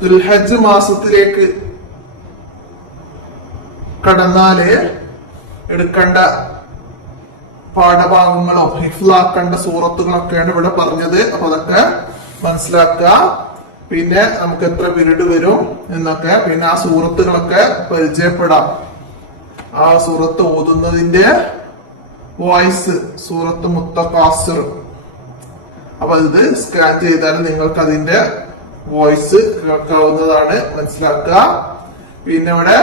ദുൽഹജ്ജ് മാസത്തിലേക്ക് കടന്നാല് എടുക്കേണ്ട പാഠഭാഗങ്ങളോ ഹിഫ്ലാക്കേണ്ട സൂറത്തുകളൊക്കെയാണ് ഇവിടെ പറഞ്ഞത്. അപ്പൊ അതൊക്കെ മനസ്സിലാക്കുക. പിന്നെ നമുക്ക് എത്ര പീരീഡ് വരും എന്നൊക്കെ, പിന്നെ ആ സൂറത്തുകളൊക്കെ പരിചയപ്പെടാം. ആ സൂറത്ത് ഓതുന്നതിന്റെ വോയിസ് സൂറത്ത് മുത്തഖാസിർ. അപ്പൊ ഇത് സ്കാൻ ചെയ്താൽ നിങ്ങൾക്ക് അതിന്റെ വോയിസ് കേൾക്കാവുന്നതാണ്. മനസ്സിലാക്കുക. പിന്നെ ഇവിടെ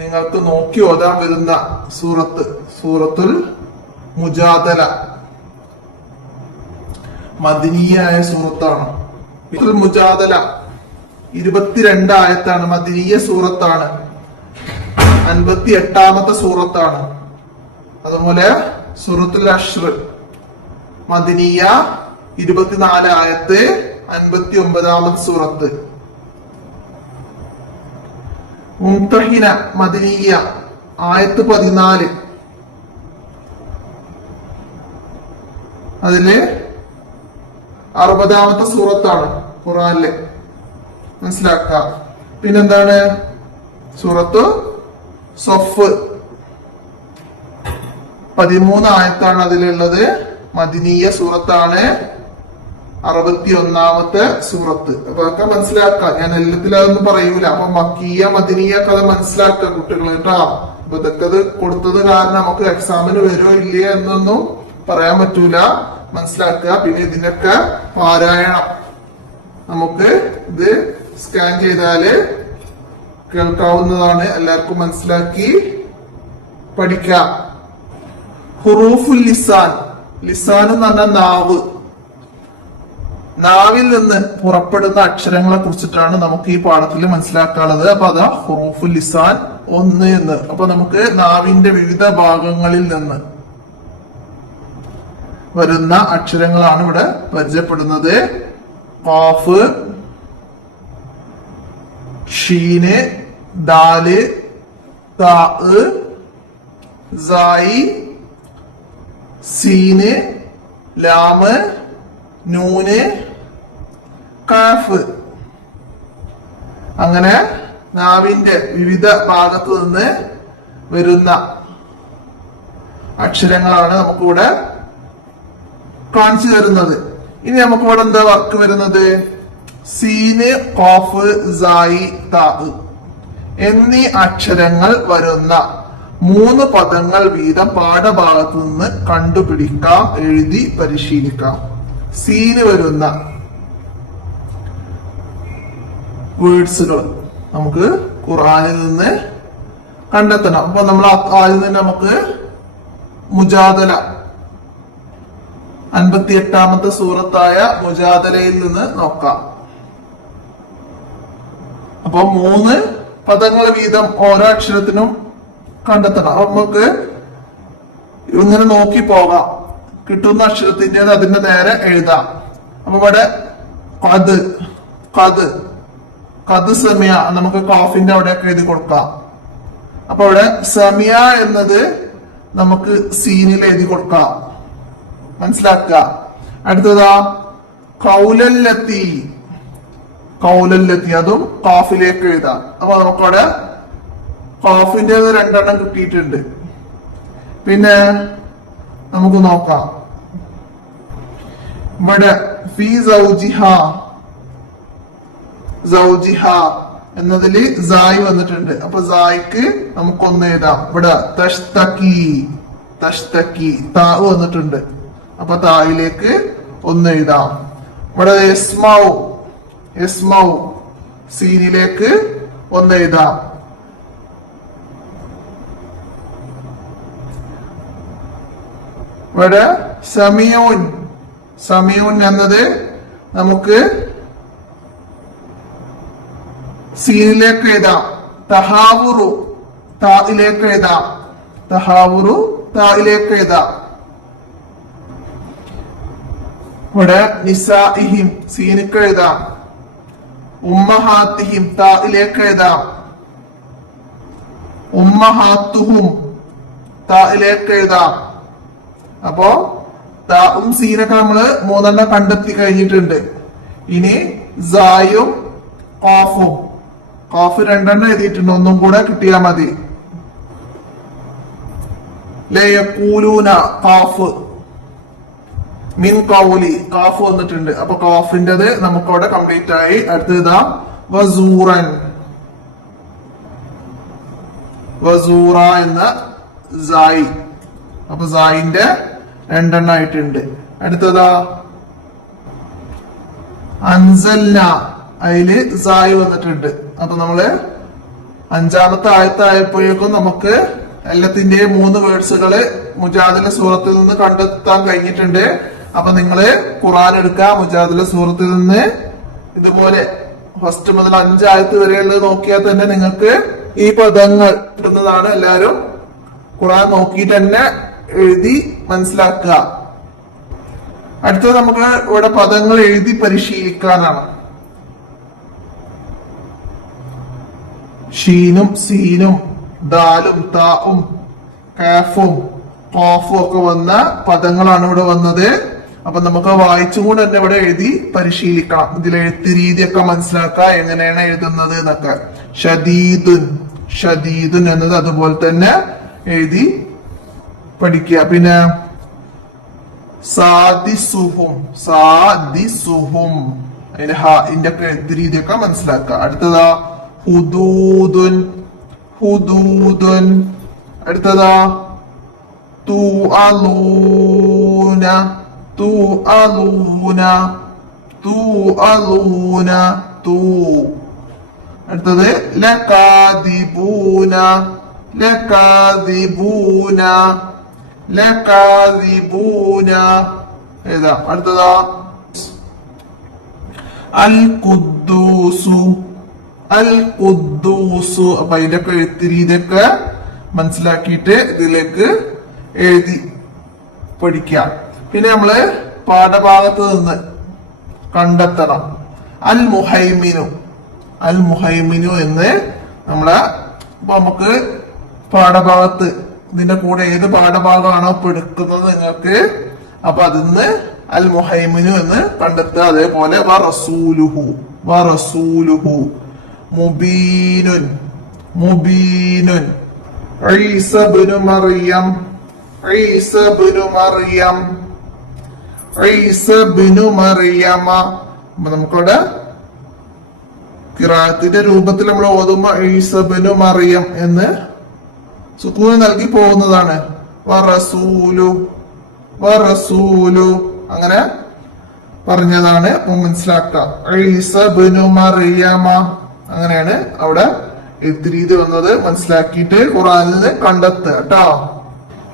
നിങ്ങൾക്ക് നോക്കി ഓതാൻ വരുന്ന സൂറത്തുൽ മുജാദല മദനീയായ സൂറത്താണ്. മുജാദല 22 ആയത്താണ്. മദനീയ സൂറത്താണ്. 58ാമത്തെ സൂറത്താണ്. അതുപോലെ സൂറത്തുൽ അഷ്ർ മദനീയ 24 ആയത്ത് 59ാമത്തെ സൂറത്ത്. മുംതഹിന മദനീയ ആയത്ത് 14 അതില് 60ാമത്തെ സൂറത്താണ് ഖുറാനില്. മനസ്സിലാക്കാം. പിന്നെന്താണ് സൂറത്ത് സൊഫ് 13 ആയത്താണ് അതിലുള്ളത്. മദനീയ സൂറത്താണ്. 61ാമത്തെ സൂറത്ത്. അപ്പൊ അതൊക്കെ മനസ്സിലാക്കാം. ഞാൻ എല്ലാത്തിലും അതൊന്നും പറയൂല. അപ്പൊ മക്കിയ മദനീയ കഥ മനസ്സിലാക്കുക കുട്ടികൾ കേട്ടോ. അപ്പൊ ഇതൊക്കെ കൊടുത്തത് കാരണം നമുക്ക് എക്സാമിന് വരുമോ ഇല്ലയോ എന്നൊന്നും പറയാൻ പറ്റൂല. മനസ്സിലാക്കുക. പിന്നെ ഇതിനൊക്കെ പാരായണം നമുക്ക് ഇത് സ്കാൻ ചെയ്താല് കേൾക്കാവുന്നതാണ്. എല്ലാവർക്കും മനസ്സിലാക്കി പഠിക്കാം. ഹുറൂഫുൽ ലിസാൻ. ലിസാൻ എന്ന് പറഞ്ഞാൽ നാവ്. നാവിൽ നിന്ന് പുറപ്പെടുന്ന അക്ഷരങ്ങളെ കുറിച്ചിട്ടാണ് നമുക്ക് ഈ പാഠത്തിൽ മനസ്സിലാക്കാനുള്ളത്. അപ്പൊ അതാ ഹുറൂഫുൽ ലിസാൻ 1 എന്ന്. അപ്പൊ നമുക്ക് നാവിന്റെ വിവിധ ഭാഗങ്ങളിൽ നിന്ന് വരുന്ന അക്ഷരങ്ങളാണ് ഇവിടെ പരിചയപ്പെടുന്നത്. ഖാഫ്, ഷീന്, ദാല്, താ, സായി, സീന്, ലാമ്, നൂന്, കാഫ്. അങ്ങനെ നാവിന്റെ വിവിധ ഭാഗത്തു നിന്ന് വരുന്ന അക്ഷരങ്ങളാണ് നമുക്കിവിടെ കാണിച്ചു തരുന്നത്. ഇനി നമുക്ക് ഇവിടെ എന്താ വർക്ക് വരുന്നത്? സീന്, ഖാഫ്, സായി, താ എന്നീ അക്ഷരങ്ങൾ വരുന്ന 3 പദങ്ങൾ വീതം പാഠഭാഗത്തു നിന്ന് കണ്ടുപിടിക്കാം, എഴുതി പരിശീലിക്കാം. സീന് വരുന്ന വേർഡ്സുകൾ നമുക്ക് ഖുർആനിൽ നിന്ന് കണ്ടെത്തണം. അപ്പൊ നമ്മൾ ആദ്യം തന്നെ നമുക്ക് മുജാദല 58ാമത്തെ സൂറത്തായ മുജാദലയിൽ നിന്ന് നോക്കാം. അപ്പൊ 3 പദങ്ങൾ വീതം ഓരോ അക്ഷരത്തിനും കണ്ടെത്തണം. അപ്പൊ നമുക്ക് ഇങ്ങനെ നോക്കി പോകാം. കിട്ടുന്ന അക്ഷരത്തിൻ്റെത് അതിന്റെ നേരെ എഴുതാം. അപ്പൊ ഇവിടെ കത് കത് കത് സമിയ നമുക്ക് കാഫിന്റെ അവിടെയൊക്കെ എഴുതി കൊടുക്കാം. അപ്പൊ ഇവിടെ സമിയ എന്നത് നമുക്ക് സീനിൽ എഴുതി കൊടുക്കാം. മനസ്സിലാക്കുക. അടുത്തതാ കൗലല്ലത്തി. കൗലല്ലത്തി അതും കാഫിലേക്ക് എഴുതാം. അപ്പൊ നമുക്കവിടെ കാഫിന്റെ 2 കിട്ടിയിട്ടുണ്ട്. പിന്നെ നമുക്ക് നോക്കാം. ഇവിടെ ഫീ സൗജിഹ സൗജിഹ എന്നതില് സായി വന്നിട്ടുണ്ട്. അപ്പൊ സായിക്ക് നമുക്കൊന്ന് എഴുതാം. ഇവിടെ തഷ്തക്കി തഷ്തക്കി താ വന്നിട്ടുണ്ട്. അപ്പൊ തായിലേക്ക് 1 എഴുതാം. ഇവിടെ യസ്മൗ യസ്മൗ സീനിലേക്ക് 1 എഴുതാം. ഇവിടെ സമീഉൻ സമീഉൻ എന്നത് നമുക്ക് സീനിലേക്ക് എഴുതാം. തഹാവുറു തായിലേക്ക് എഴുതാം. തഹാവുറു തായിലേക്ക് എഴുതാം. ഇവിടെ നിസാഇഹിം സീനിക്ക് എഴുതാം. ഉമ്മഹാത്തിഹിം തായിലേക്ക് എഴുതാം. ഉമ്മഹാത്തുഹും തായിലേക്ക് എഴുതാം. അപ്പോ താവും സീനൊക്കെ നമ്മള് 3 കണ്ടെത്തി കഴിഞ്ഞിട്ടുണ്ട്. ഇനി സായും ഖാഫും. ഖാഫ് രണ്ടെണ്ണം എഴുതിയിട്ടുണ്ട്, ഒന്നും കൂടെ കിട്ടിയാ മതി. ലയഖൂലൂന ഖാഫ്, മിൻ ഖൗലി ഖാഫ് വന്നിട്ടുണ്ട്. അപ്പൊ ഖാഫിൻ്റെത് നമുക്കവിടെ കംപ്ലീറ്റ് ആയി. അടുത്തതാ വസൂറൻ, വസൂറ എന്ന സായി. അപ്പൊ സായിന്റെ രണ്ടെണ്ണം ആയിട്ടുണ്ട്. അടുത്തതാ അൻസൽന, അതില് സായി വന്നിട്ടുണ്ട്. അപ്പൊ നമ്മള് അഞ്ചാമത്തെ ആയത്തായപ്പോഴേക്കും നമുക്ക് എല്ലാത്തിന്റെയും 3 വേർഡ്സുകള് മുജാദില സൂറത്തിൽ നിന്ന് കണ്ടെത്താൻ കഴിഞ്ഞിട്ടുണ്ട്. അപ്പൊ നിങ്ങള് ഖുർആൻ എടുക്കുക, മുജാദില സൂറത്തിൽ നിന്ന് ഇതുപോലെ ഫസ്റ്റ് മുതൽ 5 ആയത്ത് വരെയുള്ളത് നോക്കിയാൽ തന്നെ നിങ്ങൾക്ക് ഈ പദങ്ങൾ കിട്ടുന്നതാണ്. എല്ലാരും ഖുർആൻ നോക്കിയിട്ട് തന്നെ എഴുതി മനസ്സിലാക്കുക. അടുത്തത് നമുക്ക് ഇവിടെ പദങ്ങൾ എഴുതി പരിശീലിക്കാനാണ്. ഷീനും സീനും ദാലും താവും കാഫും ഖാഫും ഒക്കെ വന്ന പദങ്ങളാണ് ഇവിടെ വന്നത്. അപ്പൊ നമുക്ക് വായിച്ചും കൂടെ തന്നെ ഇവിടെ എഴുതി പരിശീലിക്കണം. ഇതിൽ എഴുത്ത് രീതിയൊക്കെ മനസ്സിലാക്കുക, എങ്ങനെയാണ് എഴുതുന്നത് എന്നൊക്കെ. ഷദീദുൻ, ഷദീദുൻ എന്നത് അതുപോലെ തന്നെ എഴുതി പഠിക്കുക. പിന്നെ സാദിസുഹും, സാദിസുഹും, അതിന്റെ ഹാന്റെ ഒക്കെ എഴുത്ത് രീതിയൊക്കെ മനസ്സിലാക്കുക. അടുത്തതാ ഹുദൂദുൻ, ഹുദൂദുൻ. അടുത്തതാ തുഅലൂന, തുഅലൂന, തുഅലൂന, തു. അടുത്തത് ലകാദിബൂന, ലകാദിബൂന, ലകാദിബൂന. ഏതാ അടുത്തതാ അൽ ഖുദ്ദൂസു, അൽ ഖുദ്ദൂസു. അപ്പൊ അതിന്റെ ഒക്കെ എഴുത്ത് രീതിയൊക്കെ മനസ്സിലാക്കിയിട്ട് ഇതിലേക്ക് എഴുതി പഠിക്കാം. പിന്നെ നമ്മള് പാഠഭാഗത്ത് നിന്ന് കണ്ടെത്തണം. അൽ മുഹൈമിനു, അൽ മുഹൈമിനു എന്ന് നമ്മളെ ഇപ്പൊ നമുക്ക് പാഠഭാഗത്ത് ഇതിന്റെ കൂടെ ഏത് പാഠഭാഗമാണോ ഇപ്പൊ എടുക്കുന്നത് നിങ്ങൾക്ക്, അപ്പൊ അതിന്ന് അൽ മുഹൈമിനു എന്ന് കണ്ടെത്തുക. അതേപോലെ വ റസൂലുഹു, വ റസൂലുഹു. മുബീനുൻ, മുബീനുൻ. ഈസ ഇബ്നു മറിയം, ഈസ ഇബ്നു മറിയം, ഈസ ഇബ്നു മറിയമ. അപ്പൊ നമുക്കവിടെ ഖിറാഅത്തിന്റെ രൂപത്തിൽ നമ്മൾ ഓതുമ്പോ ഈസ ഇബ്നു മറിയം എന്ന് സുക്കൂൻ നൽകി പോകുന്നതാണ്. വറസൂലു, വറസൂലു അങ്ങനെ പറഞ്ഞതാണ് മനസ്സിലാക്കുക. ഈസ ഇബ്നു മറിയമ അങ്ങനെയാണ് അവിടെ എഴുത്ത് രീതി വന്നത്. മനസ്സിലാക്കിയിട്ട് ഖുർആനിൽ നിന്ന് കണ്ടെത്തുക കേട്ടോ.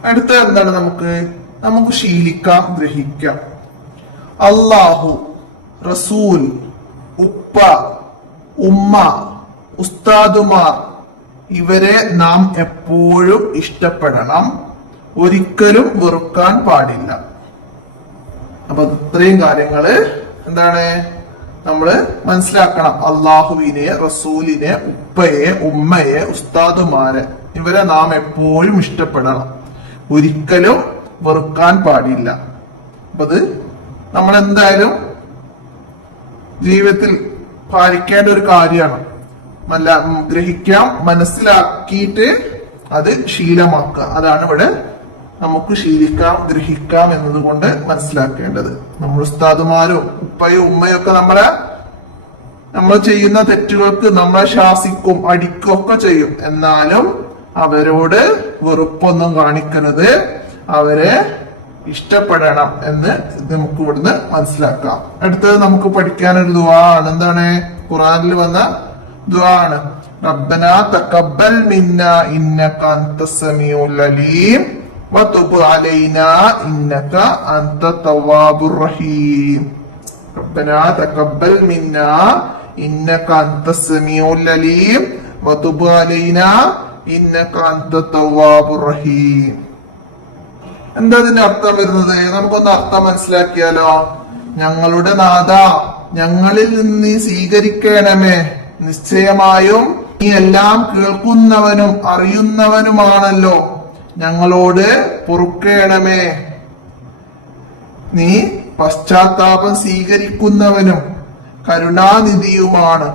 അടുത്ത എന്താണ് നമുക്ക് ശീലിക്കാം, ഗ്രഹിക്കാം. അല്ലാഹു, റസൂൽ, ഉപ്പ, ഉമ്മ, ഉസ്താദുമാർ, ഇവരെ നാം എപ്പോഴും ഇഷ്ടപ്പെടണം, ഒരിക്കലും വെറുക്കാൻ പാടില്ല. അപ്പൊ ഇത്രയും കാര്യങ്ങള് എന്താണ് നമ്മള് മനസ്സിലാക്കണം. അള്ളാഹുവിനെ, റസൂലിനെ, ഉപ്പയെ, ഉമ്മയെ, ഉസ്താദുമാരെ ഇവരെ നാം എപ്പോഴും ഇഷ്ടപ്പെടണം, ഒരിക്കലും വെറുക്കാൻ പാടില്ല. അപ്പൊ അത് നമ്മൾ എന്തായാലും ജീവിതത്തിൽ പാലിക്കേണ്ട ഒരു കാര്യമാണ്. ഗ്രഹിക്കാം, മനസ്സിലാക്കിയിട്ട് അത് ശീലമാക്കുക. അതാണ് ഇവിടെ നമുക്ക് ശീലിക്കാം, ഗ്രഹിക്കാം എന്നതുകൊണ്ട് മനസ്സിലാക്കേണ്ടത്. നമ്മൾ ഉസ്താദുമാരും ഉപ്പയും ഉമ്മയും ഒക്കെ നമ്മൾ ചെയ്യുന്ന തെറ്റുകൾക്ക് നമ്മളെ ശാസിക്കും, അടിക്കും ഒക്കെ ചെയ്യും. എന്നാലും അവരോട് വെറുപ്പൊന്നും കാണിക്കരുത്, അവരെ ഇഷ്ടപ്പെടണം എന്ന് നമുക്ക് ഇവിടുന്ന് മനസ്സിലാക്കാം. അടുത്തത് നമുക്ക് പഠിക്കാനൊരു ദുആ ആണ്. എന്താണ് ഖുർആനിൽ വന്ന ദുആ ആണ്. റബ്ബനാ തഖബ്ബൽ മിന്നാ ഇന്നക അൻതസ് സമീഉൽ അലീം വതുബ് അലൈനാ ഇന്നക അൻത തവ്വാബുർ റഹീം. റബ്ബനാ തഖബ്ബൽ മിന്നാ ഇന്നക അൻതസ് സമീഉൽ അലീം വതുബ് അലൈനാ ഇന്നക അൻത തവ്വാബുർ റഹീം. എന്താ ഇതിന്റെ അർത്ഥം വരുന്നത്? നമുക്കൊന്ന് അർത്ഥം മനസ്സിലാക്കിയാലോ. ഞങ്ങളുടെ നാഥ, ഞങ്ങളിൽ നിന്ന് നീ സ്വീകരിക്കണമേ. നിശ്ചയമായും നീ എല്ലാം കേൾക്കുന്നവനും അറിയുന്നവനുമാണല്ലോ. ഞങ്ങളോട് പൊറുക്കേണമേ. നീ പശ്ചാത്താപം സ്വീകരിക്കുന്നവനും കരുണാനിധിയുമാണ്.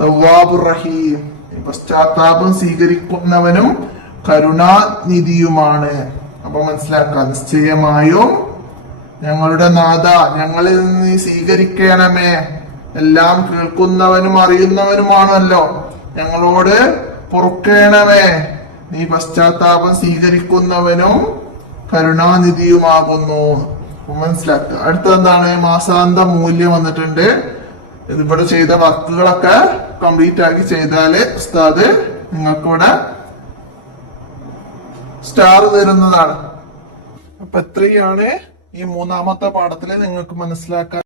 തവ്വാബുർ റഹീം, പശ്ചാത്താപം സ്വീകരിക്കുന്നവനും കരുണാനിധിയുമാണ്. അപ്പൊ മനസ്സിലാക്കാം, നിശ്ചയമായും ഞങ്ങളുടെ നാഥ ഞങ്ങളിൽ നിന്ന് നീ സ്വീകരിക്കണമേ, എല്ലാം കേൾക്കുന്നവനും അറിയുന്നവനുമാണല്ലോ, ഞങ്ങളോട് പൊറുക്കണമേ, നീ പശ്ചാത്താപം സ്വീകരിക്കുന്നവനും കരുണാനിധിയുമാകുന്നു. മനസ്സിലാക്കുക. അടുത്ത എന്താണ്? മാസാന്ത മൂല്യം വന്നിട്ടുണ്ട്. ഇവിടെ ചെയ്ത വർക്കുകളൊക്കെ കംപ്ലീറ്റ് ആക്കി ചെയ്താല് ഉസ്താദ് നിങ്ങൾക്കിവിടെ സ്റ്റാർ തരുന്നതാണ്. അപ്പൊ എത്രയാണ് ഈ മൂന്നാമത്തെ പാഠത്തില് നിങ്ങൾക്ക് മനസ്സിലാക്കാൻ